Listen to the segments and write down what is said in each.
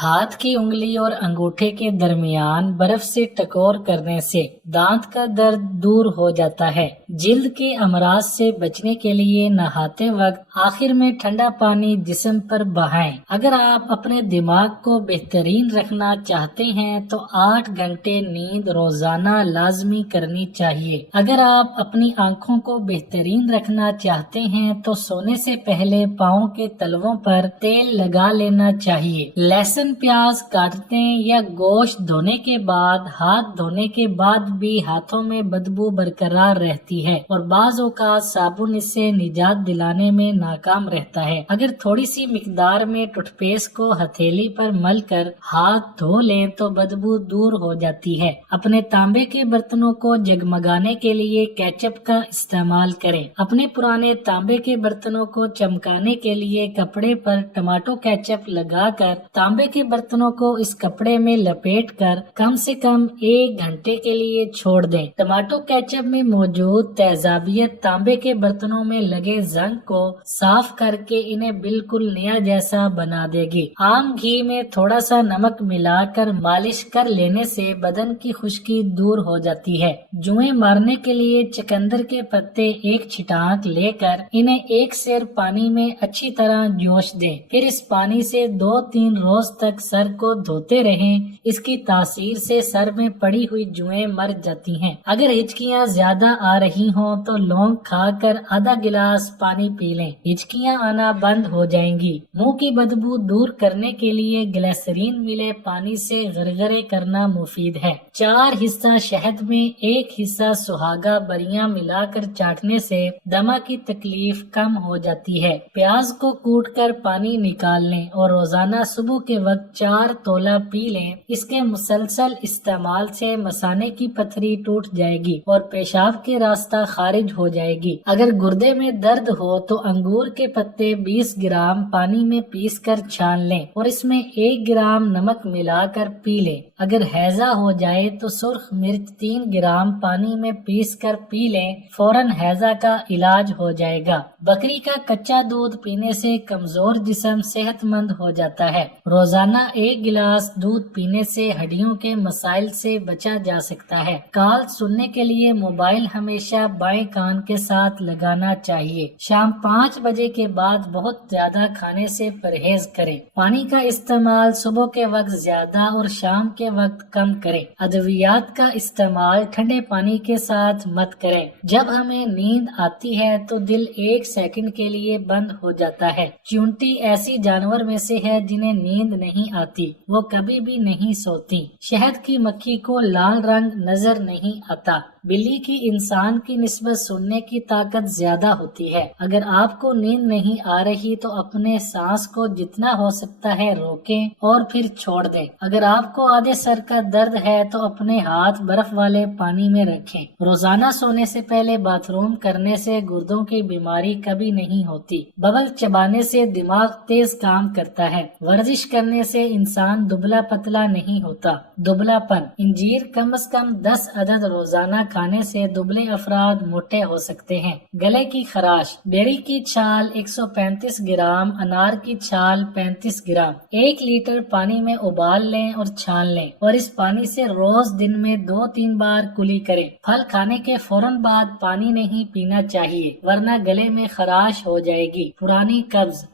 ہاتھ کی انگلی اور انگوٹھے کے درمیان برف سے ٹکور کرنے سے دانت کا درد دور ہو جاتا ہے۔ جلد کے امراض سے بچنے کے لیے نہاتے وقت آخر میں ٹھنڈا پانی جسم پر بہائیں۔ اگر آپ اپنے دماغ کو بہترین رکھنا چاہتے ہیں تو 8 گھنٹے نیند روزانہ لازمی کرنی چاہیے۔ اگر آپ اپنی آنکھوں کو بہترین رکھنا چاہتے ہیں تو سونے سے پہلے پاؤں کے تلووں پر تیل لگا لینا چاہیے۔ لہسن پیاز کاٹنے یا گوشت دھونے کے بعد ہاتھ دھونے کے بعد بھی ہاتھوں میں بدبو برقرار رہتی ہے اور بعض اوقات صابن اس سے نجات دلانے میں ناکام رہتا ہے۔ اگر تھوڑی سی مقدار میں ٹوتھ پیسٹ کو ہتھیلی پر مل کر ہاتھ دھو لیں تو بدبو دور ہو جاتی ہے۔ اپنے تانبے کے برتنوں کو جگمگانے کے لیے کیچپ کا استعمال کریں۔ اپنے پرانے تانبے کے برتنوں کو چمکانے کے لیے کپڑے پر ٹماٹو کیچپ لگا کر تانبے کے برتنوں کو اس کپڑے میں لپیٹ کر کم سے کم 1 گھنٹے کے لیے چھوڑ دیں۔ ٹماٹو کیچپ میں موجود تیزابیت تانبے کے برتنوں میں لگے زنگ کو صاف کر کے انہیں بالکل نیا جیسا بنا دے گی۔ عام گھی میں تھوڑا سا نمک ملا کر مالش کر لینے سے بدن کی خشکی دور ہو جاتی ہے۔ جوئیں مارنے کے لیے چقندر کے پتے 1 چھٹانک لے کر انہیں 1 سیر پانی میں اچھی طرح جوش دیں، پھر اس پانی سے 2-3 روز تک سر کو دھوتے رہیں۔ اس کی تاثیر سے سر میں پڑی ہوئی جوئیں مر جاتی ہیں۔ اگر ہچکیاں زیادہ آ رہی ہوں تو لونگ کھا کر آدھا گلاس پانی پی لیں، ہچکیاں آنا بند ہو جائیں گی۔ منہ کی بدبو دور کرنے کے لیے گلیسرین ملے پانی سے غرغرے کرنا مفید ہے۔ 4 حصہ شہد میں 1 حصہ سہاگا بریاں ملا کر چاٹنے سے دمہ کی تکلیف کم ہو جاتی ہے۔ پیاز کو کوٹ کر پانی نکال لیں اور روزانہ صبح کے وقت 4 تولہ پی لیں۔ اس کے مسلسل استعمال سے مثانے کی پتھری ٹوٹ جائے گی اور پیشاب کے راستہ خارج ہو جائے گی۔ اگر گردے میں درد ہو تو انگور کے پتے 20 گرام پانی میں پیس کر چھان لیں اور اس میں 1 گرام نمک ملا کر پی لیں۔ اگر ہیضہ ہو جائے تو سرخ مرچ 3 گرام پانی میں پیس کر پی لیں، فوراً ہیضہ کا علاج ہو جائے گا۔ بکری کا کچا دودھ پینے سے کمزور جسم صحت مند ہو جاتا ہے۔ روزانہ 1 گلاس دودھ پینے سے ہڈیوں کے مسائل سے بچا جا سکتا ہے۔ کال سننے کے لیے موبائل ہمیشہ بائیں کان کے ساتھ لگانا چاہیے۔ شام 5 بجے کے بعد بہت زیادہ کھانے سے پرہیز کریں۔ پانی کا استعمال صبح کے وقت زیادہ اور شام کے وقت کم کریں۔ ادویات کا استعمال ٹھنڈے پانی کے ساتھ مت کریں۔ جب ہمیں نیند آتی ہے تو دل 1 سیکنڈ کے لیے بند ہو جاتا ہے۔ چیونٹی ایسی جانور میں سے ہے جنہیں نیند نہیں آتی، وہ کبھی بھی نہیں سوتی۔ شہد کی مکھی کو لال رنگ نظر نہیں آتا۔ بلی کی انسان کی نسبت سننے کی طاقت زیادہ ہوتی ہے۔ اگر آپ کو نیند نہیں آ رہی تو اپنے سانس کو جتنا ہو سکتا ہے روکیں اور پھر چھوڑ دیں۔ اگر آپ کو آدھے سر کا درد ہے تو اپنے ہاتھ برف والے پانی میں رکھیں۔ روزانہ سونے سے پہلے باتھ روم کرنے سے گردوں کی بیماری کبھی نہیں ہوتی۔ ببل چبانے سے دماغ تیز کام کرتا ہے۔ ورزش کرنے سے انسان دبلا پتلا نہیں ہوتا۔ دبلا پن: انجیر کم از کم 10 عدد روزانہ کھانے سے دبلے افراد موٹے ہو سکتے ہیں۔ گلے کی خراش: بیری کی چھال 135 گرام، انار کی چھال 35 گرام 1 لیٹر پانی میں ابال لیں اور چھان لیں اور اس پانی سے روز دن میں 2-3 بار کلی کریں۔ پھل کھانے کے فوراً بعد پانی نہیں پینا چاہیے ورنہ گلے میں خراش ہو جائے گی۔ پرانی قبض: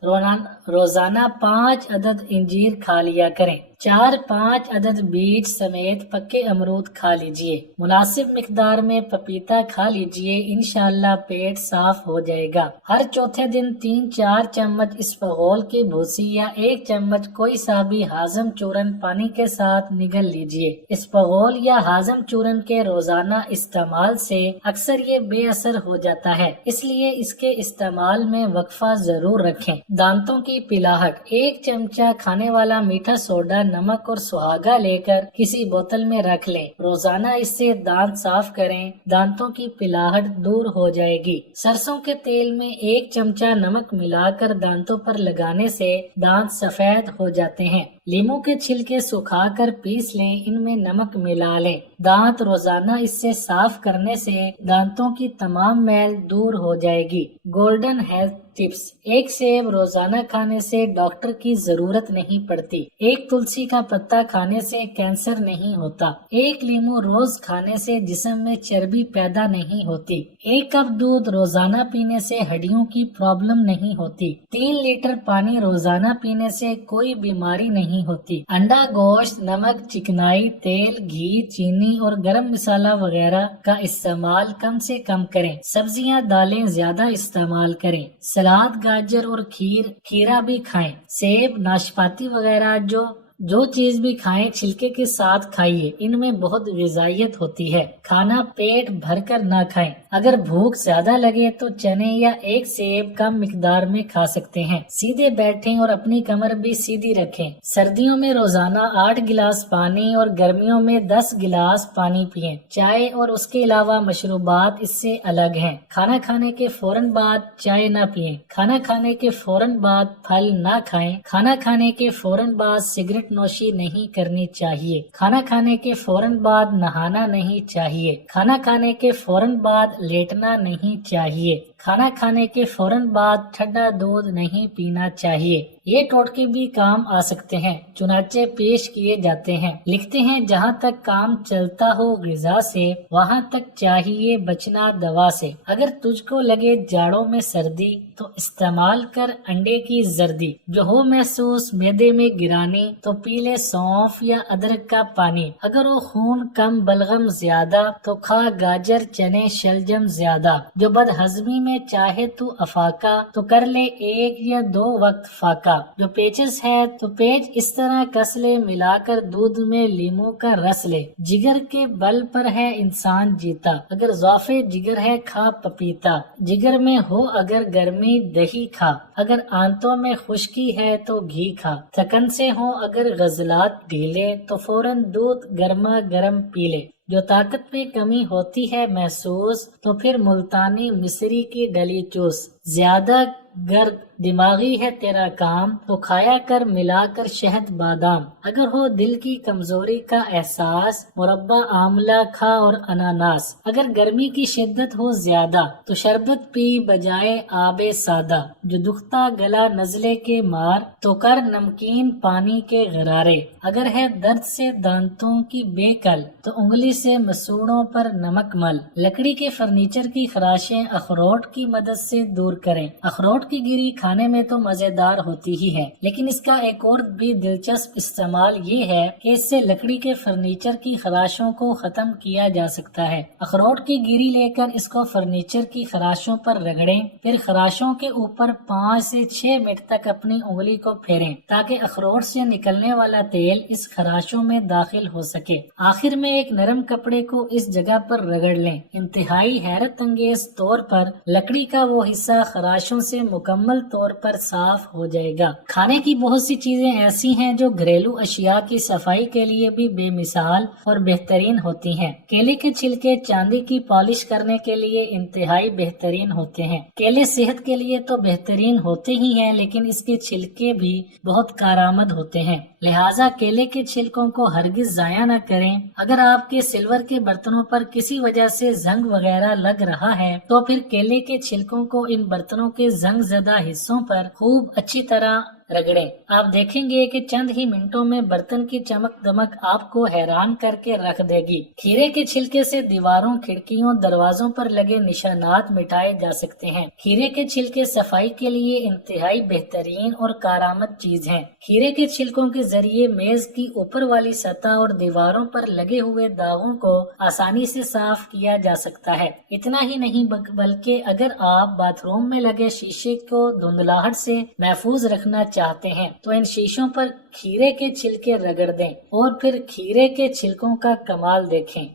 روزانہ 5 عدد انجیر کھا لیا کریں۔ 4-5 عدد بیج سمیت پکے امرود کھا لیجئے۔ مناسب مقدار میں پپیتا کھا لیجئے، انشاءاللہ پیٹ صاف ہو جائے گا۔ ہر چوتھے دن 3-4 چمچ اسپغول کی بھوسی یا 1 چمچ کوئی سا بھی ہاضم چورن پانی کے ساتھ نگل لیجئے۔ اسپغول یا ہاضم چورن کے روزانہ استعمال سے اکثر یہ بے اثر ہو جاتا ہے، اس لیے اس کے استعمال میں وقفہ ضرور رکھیں۔ دانتوں کی پلاہٹ: 1 چمچہ کھانے والا میٹھا سوڈا، نمک اور سہاگا لے کر کسی بوتل میں رکھ لیں۔ روزانہ اس سے دانت صاف کریں، دانتوں کی پلاہٹ دور ہو جائے گی۔ سرسوں کے تیل میں 1 چمچہ نمک ملا کر دانتوں پر لگانے سے دانت سفید ہو جاتے ہیں۔ لیمو کے چھلکے سکھا کر پیس لیں، ان میں نمک ملا لیں۔ دانت روزانہ اس سے صاف کرنے سے دانتوں کی تمام میل دور ہو جائے گی۔ گولڈن ہیلتھ ٹپس: ایک سیب روزانہ کھانے سے ڈاکٹر کی ضرورت نہیں پڑتی۔ ایک تلسی کا پتا کھانے سے کینسر نہیں ہوتا۔ ایک لیمو روز کھانے سے جسم میں چربی پیدا نہیں ہوتی۔ ایک کپ دودھ روزانہ پینے سے ہڈیوں کی پرابلم نہیں ہوتی۔ 3 لیٹر پانی روزانہ پینے سے کوئی بیماری نہیں ہوتی۔ انڈا، گوشت، نمک، چکنائی، تیل، گھی، چینی اور گرم مسالہ وغیرہ کا استعمال کم سے کم کریں۔ سبزیاں، دالیں زیادہ استعمال کریں۔ سلاد، گاجر اور کھیرا بھی کھائیں۔ سیب، ناشپاتی وغیرہ جو چیز بھی کھائیں چھلکے کے ساتھ کھائیے، ان میں بہت غذائیت ہوتی ہے۔ کھانا پیٹ بھر کر نہ کھائیں۔ اگر بھوک زیادہ لگے تو چنے یا ایک سیب کم مقدار میں کھا سکتے ہیں۔ سیدھے بیٹھیں اور اپنی کمر بھی سیدھی رکھیں۔ سردیوں میں روزانہ 8 گلاس پانی اور گرمیوں میں 10 گلاس پانی پئیں۔ چائے اور اس کے علاوہ مشروبات اس سے الگ ہیں۔ کھانا کھانے کے فوراً بعد چائے نہ پئیں۔ کھانا کھانے کے فوراً بعد پھل نہ کھائیں۔ کھانا کھانے کے فوراً بعد سگریٹ نوشی نہیں کرنی چاہیے۔ کھانا کھانے کے فوراً بعد نہانا نہیں چاہیے۔ کھانا کھانے کے فوراً بعد لیٹنا نہیں چاہیے۔ کھانا کھانے کے فوراً بعد ٹھنڈا دودھ نہیں پینا چاہیے۔ یہ ٹوٹکے بھی کام آ سکتے ہیں، چنانچہ پیش کیے جاتے ہیں۔ لکھتے ہیں، جہاں تک کام چلتا ہو غذا سے، وہاں تک چاہیے بچنا دوا سے۔ اگر تجھ کو لگے جاڑوں میں سردی، تو استعمال کر انڈے کی زردی۔ جو ہو محسوس معدے میں گرانی، تو پی لے سونف یا ادرک کا پانی۔ اگر ہو خون کم بلغم زیادہ، تو کھا گاجر، چنے، شلجم زیادہ۔ جو بد ہضمی میں چاہے تو افاقہ، تو کر لے 1 یا 2 وقت فاقہ۔ جو پیچس ہے تو پیچ اس طرح کس لے، ملا کر دودھ میں لیمو کا رس لے۔ جگر کے بل پر ہے انسان جیتا، اگر ضعف جگر ہے کھا پپیتا۔ جگر میں ہو اگر گرمی دہی کھا، اگر آنتوں میں خشکی ہے تو گھی کھا۔ تھکن سے ہو اگر غضلات ڈھیلے، تو فوراً دودھ گرما گرم پی لے۔ جو طاقت میں کمی ہوتی ہے محسوس، تو پھر ملتانی مصری کی ڈلی چوس۔ زیادہ گرد دماغی ہے تیرا کام، تو کھایا کر ملا کر شہد بادام۔ اگر ہو دل کی کمزوری کا احساس، مربع آملہ کھا اور اناناس۔ اگر گرمی کی شدت ہو زیادہ، تو شربت پی بجائے آب سادہ۔ جو دکھتا گلا نزلے کے مار، تو کر نمکین پانی کے غرارے۔ اگر ہے درد سے دانتوں کی بے کل، تو انگلی سے مسوڑوں پر نمک مل۔ لکڑی کے فرنیچر کی خراشیں اخروٹ کی مدد سے دور کریں۔ اخروٹ کی گری کھانے میں تو مزیدار ہوتی ہی ہے، لیکن اس کا ایک اور بھی دلچسپ استعمال یہ ہے کہ اس سے لکڑی کے فرنیچر کی خراشوں کو ختم کیا جا سکتا ہے۔ اخروٹ کی گری لے کر اس کو فرنیچر کی خراشوں پر رگڑیں، پھر خراشوں کے اوپر 5 سے 6 منٹ تک اپنی انگلی کو پھیریں، تاکہ اخروٹ سے نکلنے والا تیل اس خراشوں میں داخل ہو سکے۔ آخر میں ایک نرم کپڑے کو اس جگہ پر رگڑ لیں۔ انتہائی حیرت انگیز طور پر لکڑی کا وہ حصہ خراشوں سے مکمل طور پر صاف ہو جائے گا۔ کھانے کی بہت سی چیزیں ایسی ہیں جو گھریلو اشیاء کی صفائی کے لیے بھی بے مثال اور بہترین ہوتی ہیں۔ کیلے کے چھلکے چاندی کی پالش کرنے کے لیے انتہائی بہترین ہوتے ہیں۔ کیلے صحت کے لیے تو بہترین ہوتے ہی ہیں، لیکن اس کے چھلکے بھی بہت کارآمد ہوتے ہیں، لہٰذا کیلے کے چھلکوں کو ہرگز ضائع نہ کریں۔ اگر آپ کے سلور کے برتنوں پر کسی وجہ سے زنگ وغیرہ لگ رہا ہے، تو پھر کیلے کے چھلکوں کو ان برتنوں کے زنگ زدہ حصوں پر خوب اچھی طرح رگڑیں۔ آپ دیکھیں گے کہ چند ہی منٹوں میں برتن کی چمک دمک آپ کو حیران کر کے رکھ دے گی۔ کھیرے کے چھلکے سے دیواروں، کھڑکیوں، دروازوں پر لگے نشانات مٹائے جا سکتے ہیں۔ کھیرے کے چھلکے صفائی کے لیے انتہائی بہترین اور کارآمد چیز ہیں۔ کھیرے کے چھلکوں کے ذریعے میز کی اوپر والی سطح اور دیواروں پر لگے ہوئے داغوں کو آسانی سے صاف کیا جا سکتا ہے۔ اتنا ہی نہیں بلکہ اگر آپ باتھ روم میں لگے شیشے کو دھندلاہٹ سے محفوظ رکھنا چاہتے ہیں، تو ان شیشوں پر کھیرے کے چھلکے رگڑ دیں اور پھر کھیرے کے چھلکوں کا کمال دیکھیں۔